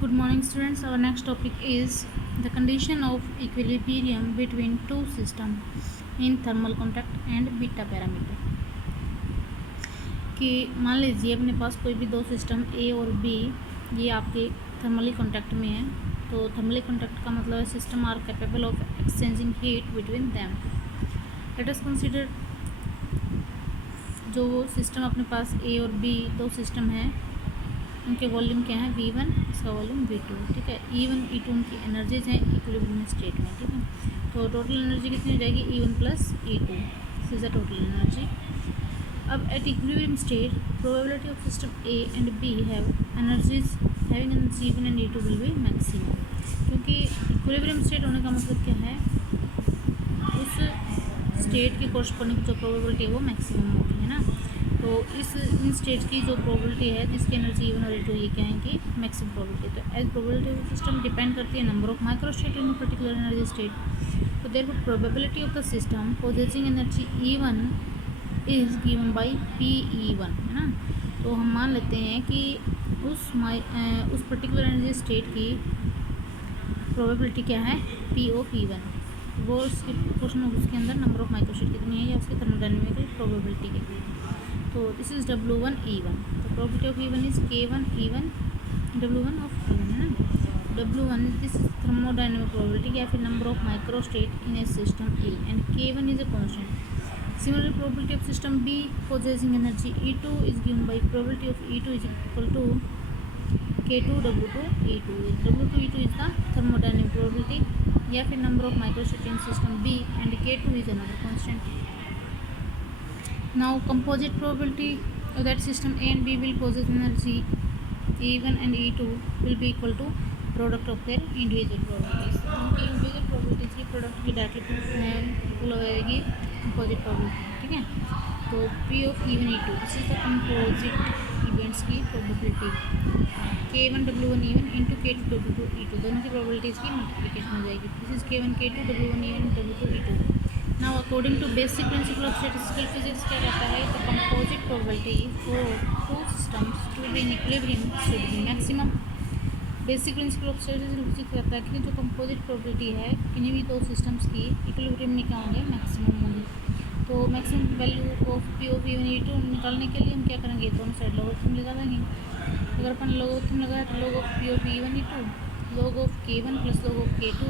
Good morning, students. Our next topic is the condition of equilibrium between two systems in thermal contact and beta parameter. कि मान लीजिए अपने पास कोई भी दो सिस्टम ए और बी ये आपके थर्मली कॉन्टैक्ट में है। तो थर्मली कॉन्टैक्ट का मतलब है system are capable of exchanging heat between them. Let us consider जो सिस्टम अपने पास ए और बी दो सिस्टम हैं, उनके वॉल्यूम क्या है V1, इसका वॉल्यूम V2। ठीक है, E1 E2 उनकी एनर्जीज हैं इक्विलिब्रियम स्टेट में। ठीक है, तो टोटल एनर्जी कितनी हो जाएगी E1 plus E2, this is the total energy. अब at equilibrium state probability of system A and B have energies having energy E1 and E2 will be maximum. क्योंकि equilibrium state होने का मतलब क्या है, उस स्टेट के कोरस्पॉन्डिंग जो प्रोबेबिलिटी है वो मैक्सिमम होगी, है ना। तो इन स्टेट की जो प्रोबेबिलिटी है जिसकी एनर्जी E1 और E2 ये क्या है कि मैक्सिमम प्रोबेबिलिटी। तो as probability of system depend करती है number of micro state in particular energy state. तो therefore probability of the system possessing energy E1 is given by PE1, है ना। तो हम मान लेते हैं कि उस पर्टिकुलर एनर्जी स्टेट की प्रोबेबिलिटी क्या है P ऑफ E1, वो उसके क्वेश्चन उसके अंदर नंबर ऑफ माइक्रो स्टेट कितनी है या उसकी थर्मोडायनेमिकल प्रोबेबिलिटी कितनी है। तो दिस इज W1 E1। तो probability of E1 is K1 E1 W1 of E1, है ना। W1 is this thermodynamic probability या फिर number of micro state in A system A and K1 is a constant. Similarly, probability of system B possessing energy E2 is given by probability of E2 is equal to K2 W2 E2. W2 E2 is the thermodynamic probability या फिर number of microstate in system B and K2 is another constant. Now composite probability of that system A and B will possess energy E1 and E2 will be equal to product of their individual probabilities. उनकी individual probabilities की product की directly equal हो जाएगी composite probability. ठीक है, तो P of E1 E2 this is the composite events की probability. K1 W1 E1 into K2 W2 E2 दोनों की प्रोबेबिलिटीज़ की मल्टीप्लिकेशन हो जाएगी। This is K1 K2 W1 E1 W2 E2। Now according to basic principle of statistical physics क्या कहता है, the composite probability for two systems to be in equilibrium should be maximum. Basic principle of statistical physics कहता है कि जो composite probability है किन्हीं भी दो सिस्टम्स की इक्विलिब्रियम में क्या होंगे, मैक्सिमम होंगे। तो maximum value of P of E1 E2 निकालने के लिए हम क्या करेंगे, दोनों साइड लॉगरिथम लगा देंगे। अगर अपन लॉगरिथम लगाए तो log of P of E1 E2 log of K1 plus log of K2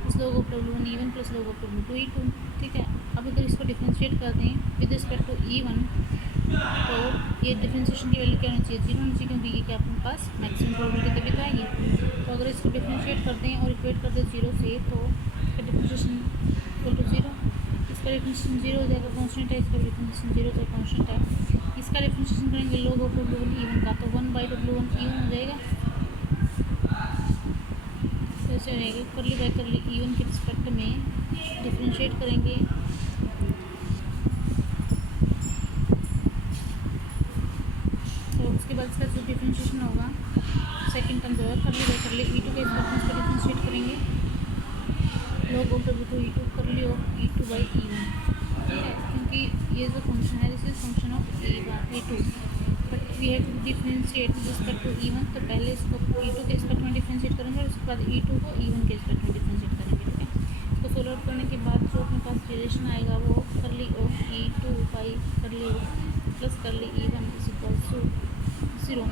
plus log of W1 E1 plus log of W2 E2। ठीक है, अब अगर इसको डिफ्रेंशिएट कर दें विद रिस्पेक्ट टू E1 तो ये डिफ्रेंशिएशन की वैल्यू क्या होनी चाहिए, 0 होनी चाहिए, क्योंकि ये क्या अपने पास मैक्सिमम प्रोबेबिलिटी तभी तो आएगी। तो अगर इसको डिफ्रेंशिएट कर दें और इक्वेट कर दें 0 से तो इसका डिफ्रेंशिएशन इक्वल टू 0, इसका डिफ्रेंशिएशन 0 हो जाएगा, कॉन्स्टेंट है, इसका डिफ्रेंशिएशन 0 तो कॉन्स्टेंट है। इसका डिफ्रेंशिएशन करेंगे log ऑफ W1 E1 का तो 1/W1 E1 हो जाएगा। तो ऐसे रहेगा करली बाय करली E1 के रिस्पेक्ट में डिफ्रेंशिएट करेंगे तो उसके बाद इसका जो डिफ्रेंशिएशन होगा सेकंड टर्म जो है करली बाय करली E2 के रिस्पेक्ट में इसको डिफ्रेंशिएट करेंगे log ऑफ W2 E2 करली ऑफ E2 बाई E1। ठीक है, क्योंकि ये जो फंक्शन है this is function of E2 but we have to differentiate with respect to E1। तो पहले इसको E2 के रिस्पेक्ट में डिफ्रेंशिएट करेंगे और उसके बाद E2 को E1 के रिस्पेक्ट में डिफ्रेंशिएट करेंगे। ठीक है, इसको सोल्व आउट करने के बाद जो अपने पास रिलेशन आएगा वो करली ऑफ E2 बाई करली ऑफ प्लस करली E1 इज इक्वल टू 0।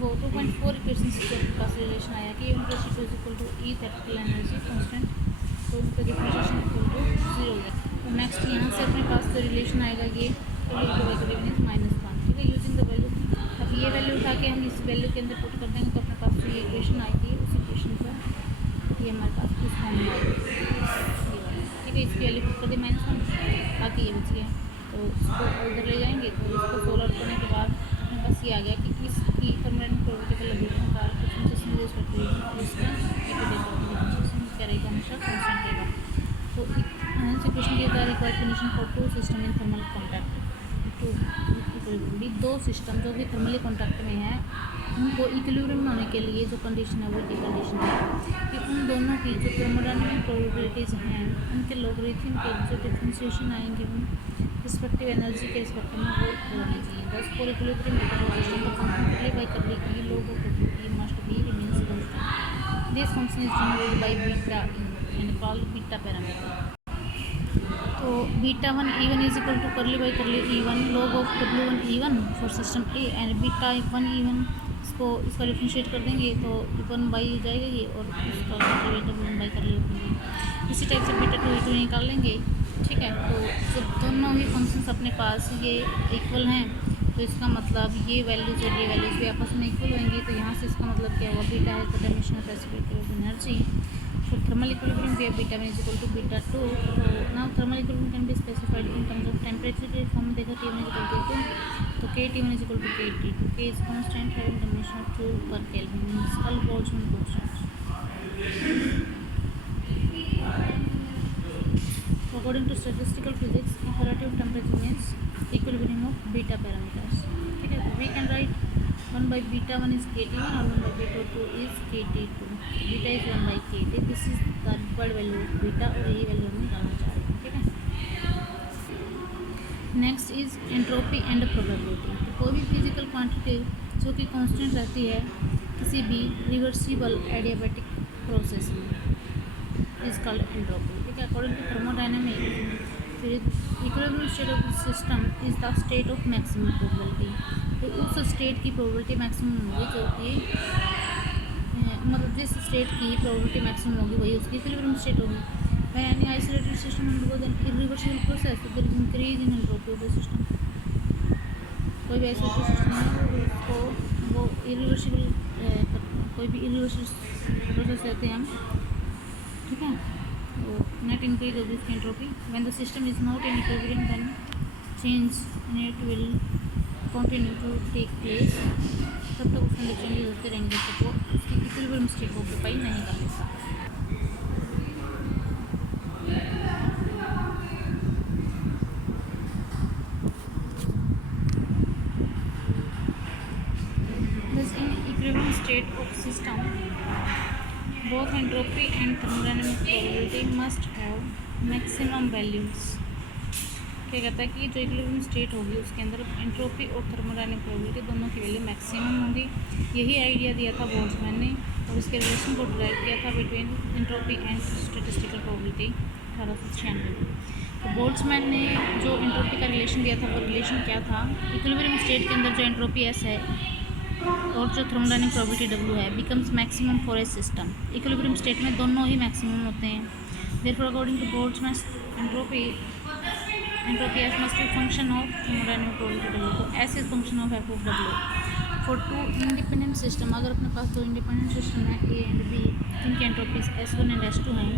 वो 2.4 इक्वेशन से अपने पास रिलेशन आया कि E1 plus E2 is equal to E thermal energy constant, तो उनका डिफ्रेंशिएशन इक्वल टू 0 है। तो नेक्स्ट यहाँ से अपने पास जो रिलेशन आएगा ये -1। ठीक है, यूजिंग द वैल्यू। अब ये वैल्यू उठा के हम इस वैल्यू के अंदर पुट कर देंगे तो अपने पास जो ये इक्वेशन आएगी उस इक्वेशन पर ये हमारे पास इस फॉर्म में आएगी। ठीक है, इसकी वैल्यू पुट कर दी -1, बाकी ये बच गया। तो इसको उधर ले जाएंगे तो इसको सोल्व आउट करने के बाद अपने पास ये आ गया कि इसकी थर्मोडायनेमिक प्रोबेबिलिटी का लॉगरिथम का डिफरेंशिएशन विद रिस्पेक्ट टू इसका डिफरेंशिएशन क्या रहेगा, हमेशा कांस्टेंट रहेगा। तो इक्वेशन की required condition for two system in thermal contact to equilibrium. दो सिस्टम जो कि थर्मली कॉन्टैक्ट में है उनको इक्विलिब्रियम में होने के लिए जो कंडीशन है वो ये कंडीशन है कि उन दोनों की जो थर्मोडायनेमिक प्रोबेबिलिटीज़ हैं उनके लॉगरिथम के जो डिफरेंशिएशन आएंगे रिस्पेक्टिव एनर्जी के रिस्पेक्टिव में वो होनी चाहिए। दस for equilibrium metabolic system the function करली बाय करली ई log of E must be remains constant. This function is generated by beta E and called beta parameter. तो beta one E one is equal to curly by curly E one log of W1 E1 for system A and beta one E1 इसका differentiate कर देंगे तो one by हो जाएगा ये और इसका W1 बाई करली होगी। इसी टाइप से बीटा टू E2 निकाल लेंगे। ठीक है, तो जब दोनों ही फंक्शंस अपने पास ये इक्वल हैं तो इसका मतलब ये वैल्यूज और ये वैल्यूज भी आपस में इक्वल होंगी। तो यहाँ से इसका मतलब क्या हुआ, बीटा है the dimension of specific energy for thermal equilibrium we have beta one is equal to beta two. तो now thermal equilibrium can be specified in terms of temperature के फॉर्म में देखा T1 इज इक्वल टू 2 तो KT1 is equal to KT2। K is constant having dimension of 2 पर kelvin means call Boltzmann constant. According to statistical physics, relative temperature means equilibrium of beta parameters. ठीक है, तो we can write 1 by beta 1 is KT1 और 1 by beta 2 is KT2. Beta is 1 by KT. This is the required value of beta और यही value हम निकालना चाह रहे हैं। ठीक है, next is entropy and probability. तो कोई भी फिजिकल क्वांटिटी जो कि कांस्टेंट रहती है किसी भी रिवर्सिबल एडियाबैटिक प्रोसेस में इज कॉल्ड एंट्रोपी। ठीक है, अकॉर्डिंग टू थर्मोडायनामिक्स फिर equilibrium state of system is the state of maximum probability. तो उस स्टेट की प्रोबेबिलिटी मैक्सिमम होगी जो कि मतलब जिस स्टेट की प्रोबेबिलिटी मैक्सिमम होगी वही उसकी इक्विलिब्रियम स्टेट होगी। When any isolated system undergoes an irreversible process, there is increase in entropy of the system. कोई भी आइसोलेटेड सिस्टम है उसको वो इरिवर्सिबल कोई भी इरिवर्सिबल प्रोसेस लेते हैं हम। ठीक है, तो net increase of this entropy when the system is not in equilibrium then change in it will continue to take place. तब तक उसके अंदर चेंजेस होते रहेंगे जब तक वो उसकी इक्विलिब्रियम स्टेट को ऑक्यूपाई नहीं कर लेता। State of system both entropy and thermodynamic probability must have maximum values। क्या कहता है कि जो इक्विलिब्रियम स्टेट होगी उसके अंदर एंट्रोपी और थर्मोडायनामिक प्रोबेबिलिटी दोनों की वैल्यू मैक्सिमम होंगी। यही आइडिया दिया था बोल्ट्जमैन ने और इसके रिलेशन को डिराइव किया था between entropy and statistical probability 1896 में। तो बोल्ट्जमैन ने जो एंट्रोपी का रिलेशन दिया था वो रिलेशन क्या था, इक्विलिब्रियम स्टेट के अंदर जो एंट्रोपी S है और जो थर्मोडायनामिक प्रोबेबिलिटी W है becomes maximum for a system. Equilibrium state में दोनों ही मैक्सिमम होते हैं। Therefore according to Boltzmann entropy S must be function of thermodynamic probability W। तो S is function of F of W for two independent system. अगर अपने पास दो इंडिपेंडेंट सिस्टम है A एंड B जिनकी एंट्रोपीज S1 एंड S2 हैं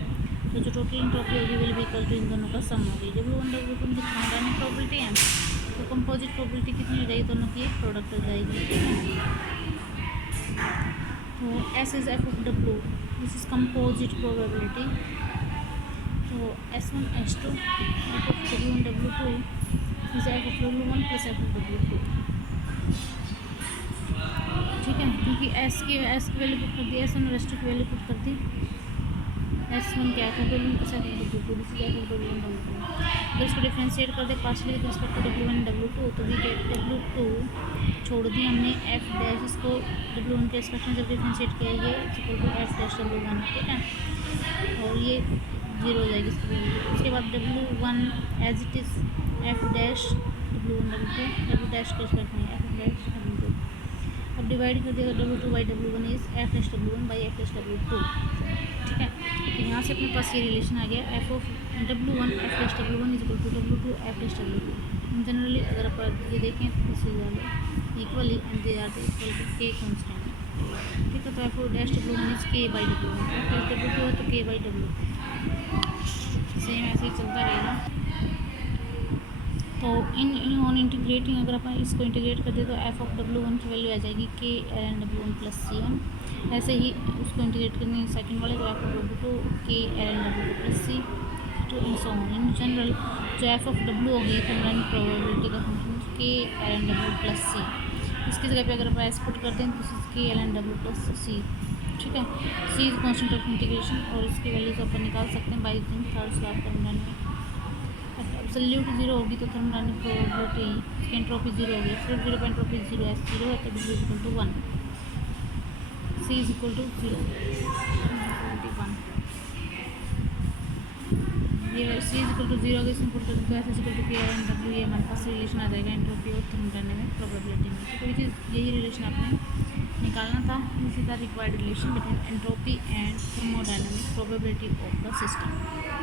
तो जो टोटल एंट्रोपी होगी विल बी इक्वल टू इन दोनों का सम होगी। W1 W2 की थर्मोडायनामिक प्रोबेबिलिटी है तो कंपोजिट प्रोबेबिलिटी कितनी हो जाएगी, दोनों की एक प्रोडक्ट हो जाएगी। तो S is F of W, this is composite probability. तो S1 S2 F of W1 W2 is F of W1 plus F of W2। ठीक है, क्योंकि S की वैल्यू पुट कर दी, S1 और S2 की वैल्यू पुट कर दी। S1 क्या है W1 plus F of W2, this is F of W1 W2। अगर इसको डिफ्रेंशिएट कर दे partially with respect to W1 W2 तो वी गेट W2 छोड़ दी हमने F डैश, इसको W1 के रिस्पेक्ट में जब डिफ्रेंशिएट किया ये equal to F dash W1। ठीक है, और ये 0 हो जाएगी इसकी वैल्यू। उसके बाद W1 as it is F dash W1 W2 W dash के रिस्पेक्ट में F डैश W2। अब डिवाइड कर दिया W2 by W1 is F dash W1 by F dash W2। ठीक है, तो यहाँ से अपने पास ये रिलेशन आ गया F of W1 F dash W1 is equal to W2 F dash W2। Generally अगर आप ये देखें तो this is all equally and they are equal to K constant. ठीक है, तो F dash W1 is K by W1, F dash W2 है तो K बाई W। सेम ऐसे ही चलता रहेगा। तो इन ऑन इंटीग्रेटिंग अगर अपन इसको इंटीग्रेट कर दे तो F ऑफ W1 की वैल्यू आ जाएगी K ln W1 plus C1। ऐसे ही उसको इंटीग्रेट करने सेकंड वाले तो F of W2 K ln W2 plus C two in so on. In general जो F ऑफ W होगी थर्मोडायनामिक प्रोबेबिलिटी का function K ln W plus C। इसकी जगह पे अगर अपन S पुट करते हैं तो K ln W plus C। ठीक है, C is constant of integration और इसकी वैल्यूज अपन निकाल सकते हैं by using third law of thermodynamics. Absolute zero होगी तो थर्मोडायनामिक प्रोबेबिलिटी एंट्रोपी जीरो होगी, एब्सोल्यूट जीरो पे एंट्रोपी जीरो, एस जीरो है तो W is equal to 1, C is equal to 0, 1, ये सी इज इक्वल टू 0 अगर इसमें पुट कर तो F is equal to P I N W, ये हमारे पास रिलेशन आ जाएगा एंट्रोपी और थर्मोडायनामिक प्रोबेबिलिटी में। तो कोई चीज़ यही रिलेशन आपने निकालना था, this is the required relation between entropy and thermodynamic probability of the system.